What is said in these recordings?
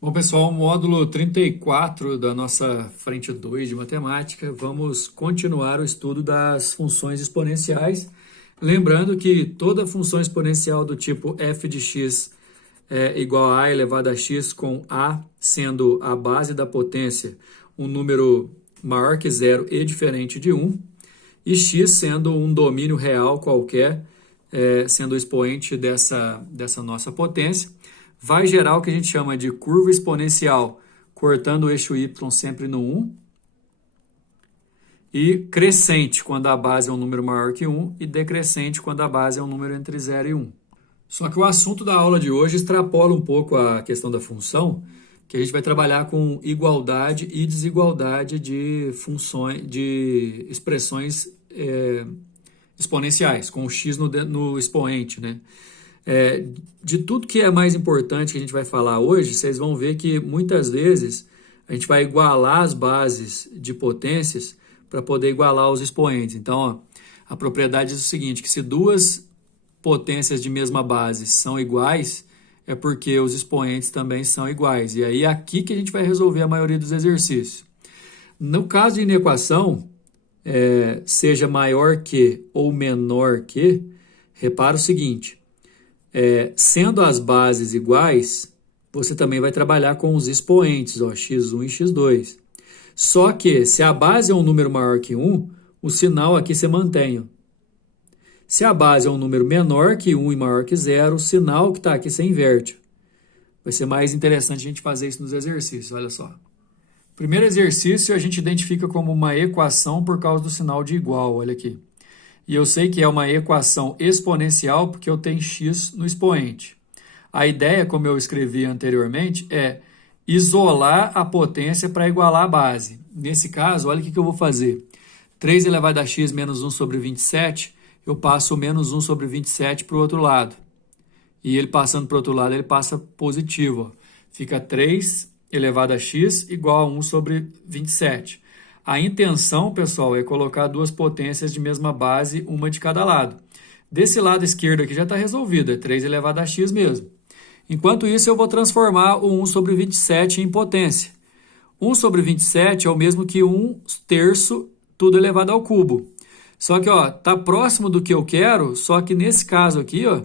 Bom, pessoal, módulo 34 da nossa frente 2 de matemática, vamos continuar o estudo das funções exponenciais. Lembrando que toda função exponencial do tipo f de x é igual a elevado a x, com a sendo a base da potência um número maior que zero e diferente de 1, e x sendo um domínio real qualquer, sendo o expoente dessa nossa potência, vai gerar o que a gente chama de curva exponencial, cortando o eixo y sempre no 1, e crescente quando a base é um número maior que 1, e decrescente quando a base é um número entre 0 e 1. Só que o assunto da aula de hoje extrapola um pouco a questão da função, que a gente vai trabalhar com igualdade e desigualdade de funções, de expressões exponenciais, com o x no expoente, né? De tudo que é mais importante que a gente vai falar hoje, vocês vão ver que muitas vezes a gente vai igualar as bases de potências para poder igualar os expoentes. Então, ó, a propriedade diz o seguinte, que se duas potências de mesma base são iguais, é porque os expoentes também são iguais. E aí é aqui que a gente vai resolver a maioria dos exercícios. No caso de inequação, seja maior que ou menor que, repara o seguinte, sendo as bases iguais, você também vai trabalhar com os expoentes, ó, x1 e x2. Só que, se a base é um número maior que 1, o sinal aqui se mantém. Ó. Se a base é um número menor que 1 e maior que 0, o sinal que está aqui se inverte. Vai ser mais interessante a gente fazer isso nos exercícios, olha só. Primeiro exercício a gente identifica como uma equação por causa do sinal de igual, olha aqui. E eu sei que é uma equação exponencial porque eu tenho x no expoente. A ideia, como eu escrevi anteriormente, é isolar a potência para igualar a base. Nesse caso, olha o que eu vou fazer. 3 elevado a x menos 1 sobre 27, eu passo o menos 1 sobre 27 para o outro lado. E ele passando para o outro lado, ele passa positivo. Ó. Fica 3 elevado a x igual a 1 sobre 27. A intenção, pessoal, é colocar duas potências de mesma base, uma de cada lado. Desse lado esquerdo aqui já está resolvido, é 3 elevado a x mesmo. Enquanto isso, eu vou transformar o 1 sobre 27 em potência. 1 sobre 27 é o mesmo que 1 terço, tudo elevado ao cubo. Só que está próximo do que eu quero, só que nesse caso aqui, ó,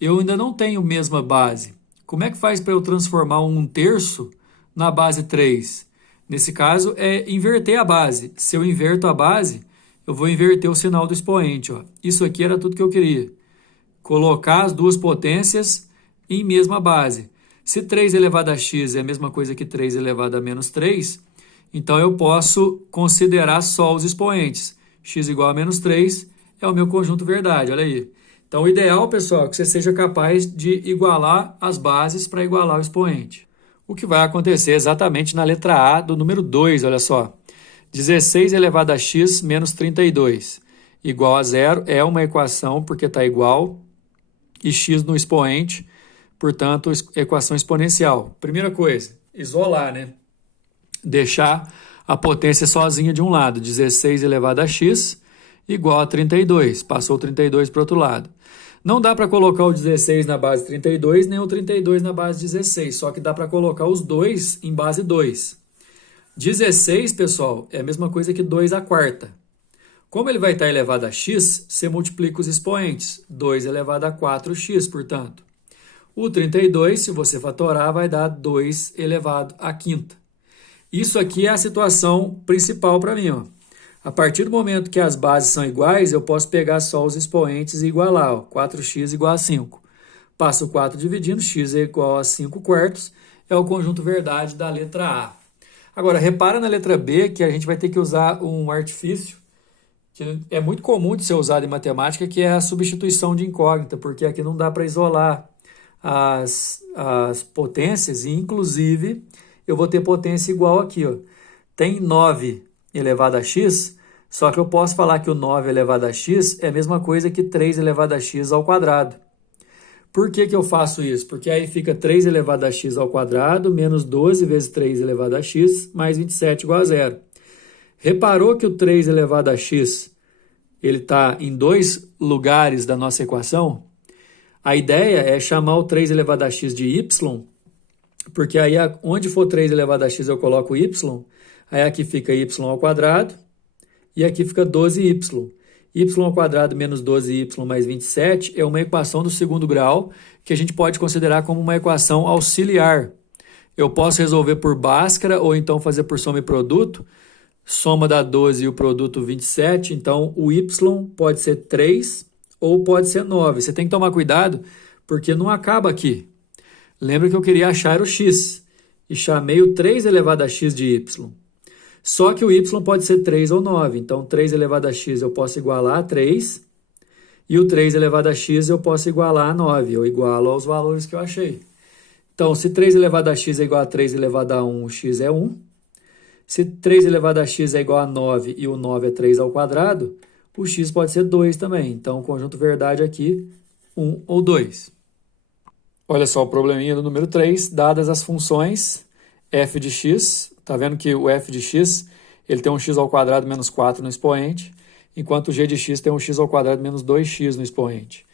eu ainda não tenho a mesma base. Como é que faz para eu transformar um 1 terço na base 3? Nesse caso, é inverter a base. Se eu inverto a base, eu vou inverter o sinal do expoente. Ó. Isso aqui era tudo que eu queria. Colocar as duas potências em mesma base. Se 3 elevado a x é a mesma coisa que 3 elevado a menos 3, então eu posso considerar só os expoentes. X igual a menos 3 é o meu conjunto verdade, olha aí. Então, o ideal, pessoal, é que você seja capaz de igualar as bases para igualar o expoente. O que vai acontecer exatamente na letra A do número 2, olha só. 16 elevado a x menos 32 igual a zero é uma equação porque está igual e x no expoente, portanto, equação exponencial. Primeira coisa, isolar, né? Deixar a potência sozinha de um lado, 16 elevado a x igual a 32, passou o 32 para o outro lado. Não dá para colocar o 16 na base 32, nem o 32 na base 16, só que dá para colocar os dois em base 2. 16, pessoal, é a mesma coisa que 2 à quarta. Como ele vai estar elevado a x, você multiplica os expoentes, 2 elevado a 4x, portanto. O 32, se você fatorar, vai dar 2 elevado à quinta. Isso aqui é a situação principal para mim, ó. A partir do momento que as bases são iguais, eu posso pegar só os expoentes e igualar. Ó, 4x igual a 5. Passo o 4 dividindo, x é igual a 5 quartos. É o conjunto verdade da letra A. Agora, repara na letra B que a gente vai ter que usar um artifício que é muito comum de ser usado em matemática, que é a substituição de incógnita, porque aqui não dá para isolar as potências e, inclusive, eu vou ter potência igual aqui. Ó. Tem 9 elevado a x, só que eu posso falar que o 9 elevado a x é a mesma coisa que 3 elevado a x ao quadrado. Por que eu faço isso? Porque aí fica 3 elevado a x ao quadrado menos 12 vezes 3 elevado a x mais 27 igual a zero. Reparou que o 3 elevado a x ele está em dois lugares da nossa equação? A ideia é chamar o 3 elevado a x de y porque aí onde for 3 elevado a x eu coloco y, aí aqui fica y ao quadrado, e aqui fica 12y. Y ao quadrado menos 12y mais 27 é uma equação do segundo grau que a gente pode considerar como uma equação auxiliar. Eu posso resolver por Bhaskara ou então fazer por soma e produto. Soma dá 12 e o produto 27, então o y pode ser 3 ou pode ser 9. Você tem que tomar cuidado porque não acaba aqui. Lembra que eu queria achar o x e chamei o 3 elevado a x de y. Só que o y pode ser 3 ou 9, então 3 elevado a x eu posso igualar a 3 e o 3 elevado a x eu posso igualar a 9, eu igualo aos valores que eu achei. Então, se 3 elevado a x é igual a 3 elevado a 1, o x é 1. Se 3 elevado a x é igual a 9 e o 9 é 3 ao quadrado, o x pode ser 2 também. Então, o conjunto verdade aqui, 1 ou 2. Olha só o probleminha do número 3. Dadas as funções f de x, está vendo que o f de x ele tem um x ao quadrado menos 4 no expoente, enquanto o g de x tem um x ao quadrado menos 2x no expoente.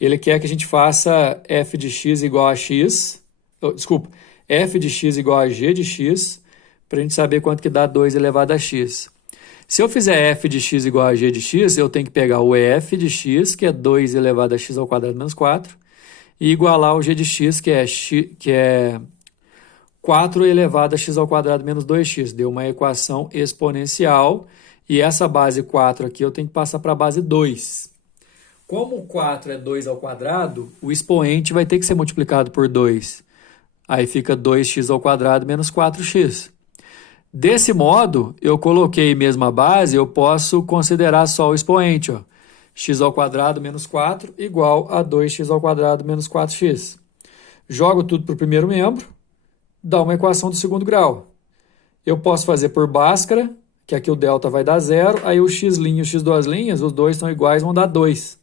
Ele quer que a gente faça f de x igual a x, f de x igual a g de x, para a gente saber quanto que dá 2 elevado a x. Se eu fizer f de x igual a g de x, eu tenho que pegar o f de x, que é 2 elevado a x ao quadrado menos 4, e igualar o g de x, que é 4 elevado a x ao quadrado menos 2x. Deu uma equação exponencial, e essa base 4 aqui eu tenho que passar para a base 2. Como 4 é 2 ao quadrado, o expoente vai ter que ser multiplicado por 2. Aí fica 2x ao quadrado menos 4x. Desse modo, eu coloquei mesmo a base, eu posso considerar só o expoente. Ó. X ao quadrado menos 4 igual a 2x ao quadrado menos 4x. Jogo tudo para o primeiro membro, dá uma equação do segundo grau. Eu posso fazer por Bhaskara, que aqui o delta vai dar 0, aí o x' e o x duas linhas, os dois são iguais, vão dar 2.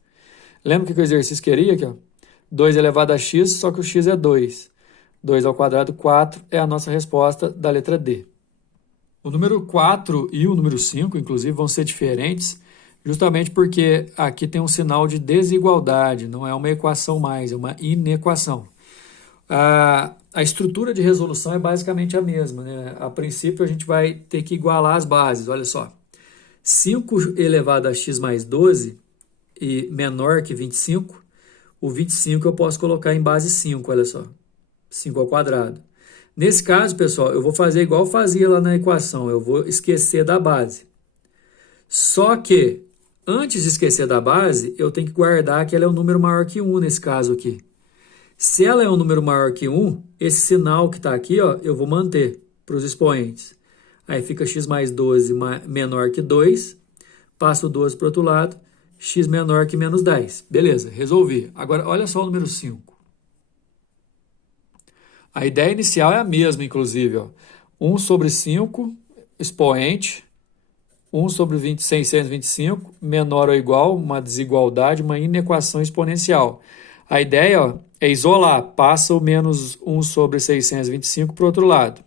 Lembra que o exercício queria aqui? Ó? 2 elevado a x, só que o x é 2. 2 ao quadrado, 4, é a nossa resposta da letra D. O número 4 e o número 5, inclusive, vão ser diferentes, justamente porque aqui tem um sinal de desigualdade, não é uma equação mais, é uma inequação. A estrutura de resolução é basicamente a mesma, né? A princípio, a gente vai ter que igualar as bases, olha só. 5 elevado a x mais 12 e menor que 25, o 25 eu posso colocar em base 5, olha só. 5 ao quadrado. Nesse caso, pessoal, eu vou fazer igual eu fazia lá na equação, eu vou esquecer da base. Só que, antes de esquecer da base, eu tenho que guardar que ela é um número maior que 1 nesse caso aqui. Se ela é um número maior que 1, esse sinal que está aqui, ó, eu vou manter para os expoentes. Aí fica x mais 12 menor que 2, passo o 12 para o outro lado, x menor que menos 10. Beleza, resolvi. Agora, olha só o número 5. A ideia inicial é a mesma, inclusive. Ó. 1 sobre 5, expoente, 1 sobre 625, menor ou igual, uma desigualdade, uma inequação exponencial. A ideia ó, é isolar, passa o menos 1 sobre 625 para o outro lado.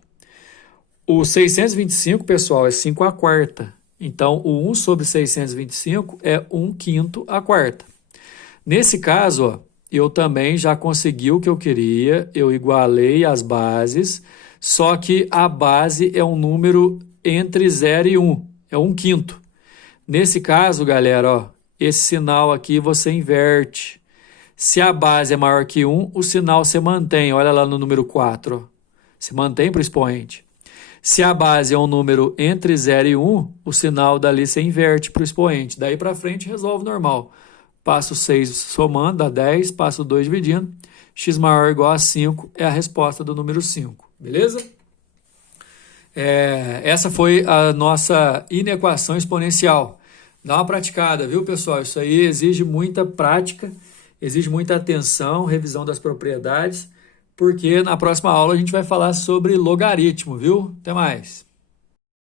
O 625, pessoal, é 5 à quarta. Então, o 1 sobre 625 é 1/5 à quarta. Nesse caso, ó, eu também já consegui o que eu queria, eu igualei as bases, só que a base é um número entre 0 e 1, é 1/5. Nesse caso, galera, ó, esse sinal aqui você inverte. Se a base é maior que 1, o sinal se mantém, olha lá no número 4, ó, se mantém para o expoente. Se a base é um número entre 0 e 1, o sinal dali se inverte para o expoente, daí para frente resolve normal. Passo 6 somando, dá 10, passo 2 dividindo, x maior ou igual a 5 é a resposta do número 5, beleza? Essa foi a nossa inequação exponencial. Dá uma praticada, viu, pessoal? Isso aí exige muita prática, exige muita atenção, revisão das propriedades, porque na próxima aula a gente vai falar sobre logaritmo, viu? Até mais!